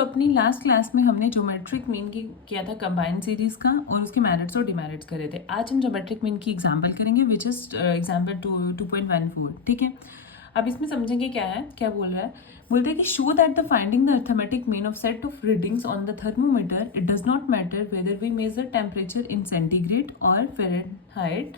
अपनी last class में हमने ज्योमेट्रिक मीन की किया था कंबाइंड सीरीज का और उसके मेरिट्स और डिमेरिट्स करे थे। आज हम ज्योमेट्रिक मीन की एग्जांपल करेंगे विच इज एग्जांपल 2.14। ठीक है, अब इसमें समझेंगे क्या है, क्या बोल रहा है। बोलते हैं कि show that the finding the arithmetic mean of set of readings on the thermometer it does not matter whether we measure temperature in centigrade और Fahrenheit,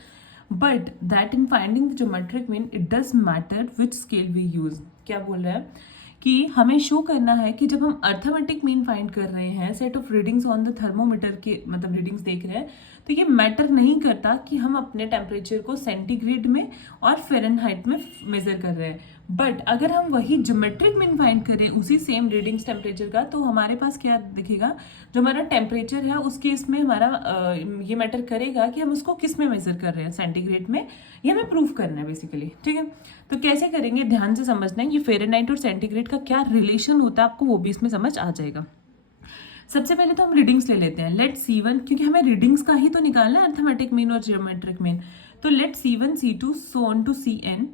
but that in finding the geometric mean it does matter which scale we use. क्या बोल रहा है कि हमें show करना है कि जब हम अर्थमेटिक मीन फाइंड कर रहे हैं set of readings on the thermometer के, मतलब रीडिंग्स देख रहे हैं, तो ये मैटर नहीं करता कि हम अपने टेम्परेचर को सेंटीग्रेड में और फ़ारेनहाइट में मेजर कर रहे हैं। बट अगर हम वही ज्योमेट्रिक मीन फाइंड करें उसी सेम रीडिंग्स टेम्परेचर का, तो हमारे पास क्या दिखेगा, जो हमारा टेम्परेचर है उसके इसमें हमारा ये मैटर करेगा कि हम उसको किस में मेजर कर रहे हैं, सेंटीग्रेड में। ये हमें प्रूफ करना है बेसिकली। ठीक है, तो कैसे करेंगे, ध्यान से समझना है। ये फ़ारेनहाइट और सेंटीग्रेड का क्या रिलेशन होता है आपको वो भी इसमें समझ आ जाएगा। सबसे पहले तो हम रीडिंग्स ले लेते हैं। लेट C1, क्योंकि हमें रीडिंग्स का ही तो निकालना है अर्थमेटिक मीन और ज्योमेट्रिक मीन। तो let C1 C2 so on to Cn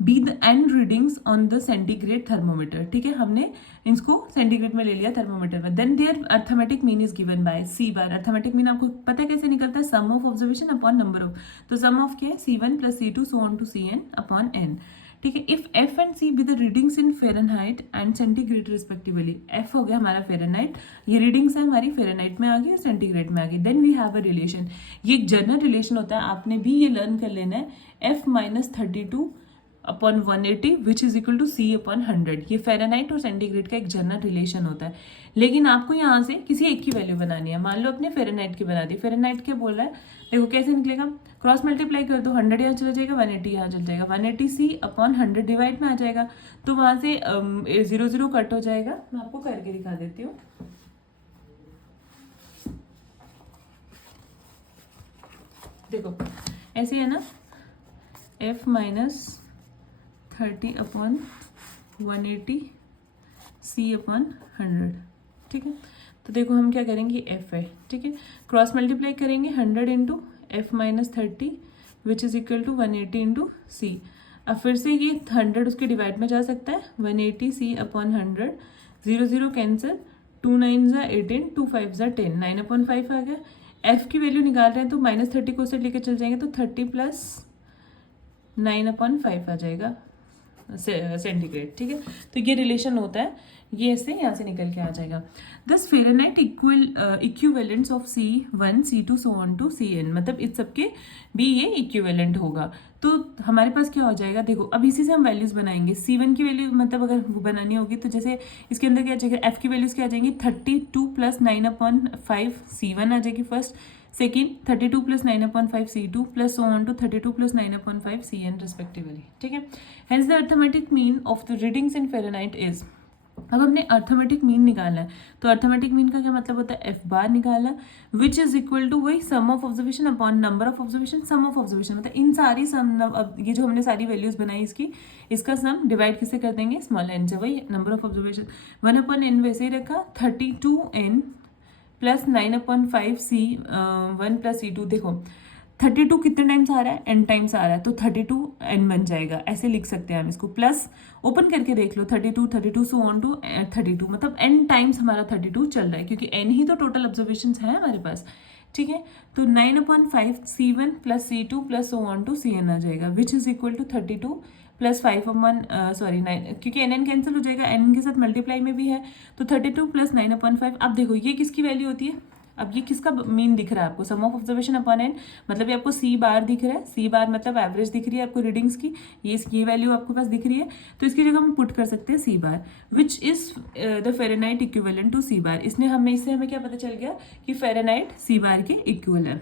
be the n readings on the centigrade thermometer. ठीक है, हमने इसको सेंटीग्रेड में ले लिया थर्मोमीटर में। Then their arithmetic mean is given by C bar. Arithmetic mean आपको पता है कैसे निकलता है, sum of observation upon number of. तो सम ऑफ क्या है, C1 plus C2 so on to Cn upon n। ठीक है, if F and C be the readings in Fahrenheit and centigrade respectively. F हो गया हमारा फ़ारेनहाइट, ये readings है हमारी फ़ारेनहाइट में आ गई और सेंटीग्रेड में आ गई। Then we have a relation. ये एक जनरल रिलेशन होता है, आपने भी ये लर्न कर लेना है। F minus 32 upon 180 which is equal to C upon 100। ये फ़ारेनहाइट और सेंटीग्रेड का एक जनरल रिलेशन होता है। लेकिन आपको यहाँ से किसी एक की वैल्यू बनानी है। मान लो अपने फ़ारेनहाइट की बना दी। फ़ारेनहाइट क्या बोल रहा है, देखो कैसे निकलेगा, क्रॉस मल्टीप्लाई कर दो, 100 यहाँ चला जाएगा, 180 यहाँ चल जाएगा, 180 C अपॉन 100 डिवाइड में आ जाएगा। तो वहाँ से 0 0 कट हो जाएगा। मैं आपको करके दिखा देती हूँ। देखो ऐसे है ना, F minus 30 upon 180 C upon 100। ठीक है, तो देखो हम क्या करेंगे, F है। ठीक है, क्रॉस मल्टीप्लाई करेंगे 100 into F minus 30 which is equal to 180 into C। अब फिर से ये 100 उसके डिवाइड में जा सकता है, 180 C अपॉन 100, 0 0 कैंसिल, 2 9 ज़ा 18, 2 5 ज़ा 10, 9 अपॉन 5 आ गया। F की वैल्यू निकाल रहे हैं तो माइनस 30 को से लेकर चल जाएंगे तो 30 प्लस 9 अपॉन 5 आ जाएगा सेंटीग्रेड। ठीक है, तो ये रिलेशन होता है, ये ऐसे यहाँ से निकल के आ जाएगा। Thus Fahrenheit equivalents of C1 C2 so on to Cn, मतलब इस सबके भी ये इक्विवेलेंट होगा। तो हमारे पास क्या हो जाएगा, देखो अब इसी से हम वैल्यूज बनाएंगे। C1 की वैल्यू मतलब अगर वो बनानी होगी तो जैसे इसके अंदर क्या आ जाएगा, F की वैल्यूज क्या आ जाएंगी, 32 प्लस 9 अपॉन 5 C1 आ जाएगी first, second 32 plus 9 upon 5 C2 plus so on to 32 plus 9 upon 5 Cn respectively. ठीक है, hence the arithmetic mean of the readings in Fahrenheit is. अब हमने अर्थमेटिक मीन निकालना है, तो अर्थमेटिक मीन का क्या मतलब होता है, F बार निकाला विच इज इक्वल टू वही sum of observation upon number of observation, sum of observation मतलब इन सारी सम, अब ये जो हमने सारी वैल्यूज बनाई इसका सम डिवाइड किससे कर देंगे, स्मॉल n से, वही number of observation 1 upon n वैसे ही रखा, 32n plus 9 upon 5 C1 plus C2। देखो 32 कितने टाइम्स आ रहा है, n टाइम्स आ रहा है, तो 32n बन जाएगा, ऐसे लिख सकते हैं हम इसको। प्लस ओपन करके देख लो 32 सो ऑन टू 32, मतलब n टाइम्स हमारा 32 चल रहा है क्योंकि n ही तो टोटल ऑब्जर्वेशन है हमारे पास। ठीक है, तो 9 upon 5 C1 plus C2 plus so on to Cn आ जाएगा which is equal to 32 plus 5 upon 9, क्योंकि n कैंसिल हो जाएगा, n के साथ मल्टीप्लाई में भी है, तो 32 प्लस 9 अपॉन 5। अब देखो ये किसकी वैल्यू होती है, अब ये किसका मीन दिख रहा है आपको, सम ऑफ ऑब्जर्वेशन अपॉन n, मतलब ये आपको C बार दिख रहा है, C बार मतलब एवरेज दिख रही है आपको रीडिंग्स की, ये वैल्यू आपके पास दिख रही है, तो इसकी जगह हम पुट कर सकते हैं C bar which is the Fahrenheit equivalent to C bar. इससे हमें क्या पता चल गया कि फ़ारेनहाइट C बार के इक्वल है।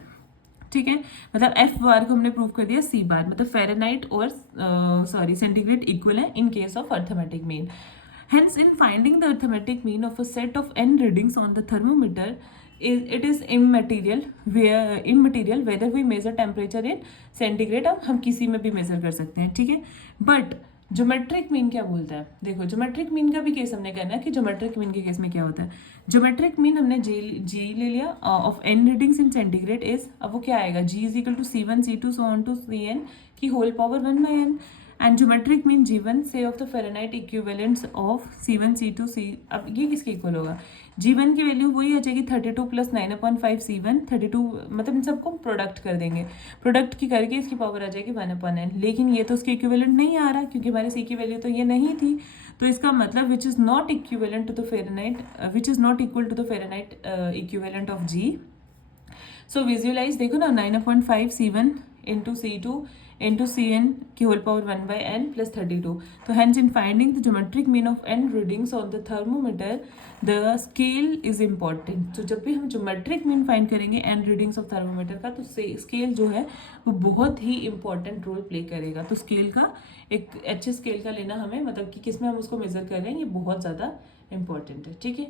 ठीक है, मतलब F बार को हमने प्रूव कर दिया, C बार मतलब फ़ारेनहाइट और सेंटीग्रेड इक्वल है in case of arithmetic mean. Hence, in finding the arithmetic mean of a set of n readings on the thermometer, it is immaterial whether we measure temperature in centigrade, अब हम किसी में भी major कर सकते हैं। ठीक है, बट ज्योमेट्रिक मीन क्या बोलता है, देखो ज्योमेट्रिक मीन का भी केस हमने करना है कि ज्योमेट्रिक मीन के केस में क्या होता है। ज्योमेट्रिक मीन हमने जी ले लिया of n readings in centigrade is, अब वो क्या आएगा, G is equal to C1 C2 so on to Cn की whole power 1/n। And geometric mean G1 से of the Fahrenheit equivalents of C1 C2 C। अब ये किसके equal होगा? G1 की वैल्यू वही आ जाएगी 32 + 9/5 C1, 32 मतलब इन सबको प्रोडक्ट कर देंगे, प्रोडक्ट की करके इसकी पावर आ जाएगी 1/n। लेकिन ये तो उसके इक्विवेलेंट नहीं आ रहा क्योंकि हमारे C की वैल्यू तो ये नहीं थी, तो इसका मतलब which is not equivalent to the Fahrenheit, which is not equal to the Fahrenheit equivalent of G। So visualise, देखो ना 9/5 C1 इंटू C2 इंटू Cn की होल पावर 1/n + 32। तो hence in finding the geometric mean of n readings on the thermometer the scale is important. तो जब भी हम ज्योमेट्रिक मीन फाइंड करेंगे n रीडिंग्स ऑफ थर्मोमीटर का, तो स्केल जो है वो बहुत ही इंपॉर्टेंट रोल प्ले करेगा। तो स्केल का एक अच्छे स्केल का लेना हमें, मतलब कि किस में हम उसको मेजर कर रहे हैं, ये बहुत ज़्यादा इंपॉर्टेंट है। ठीक है।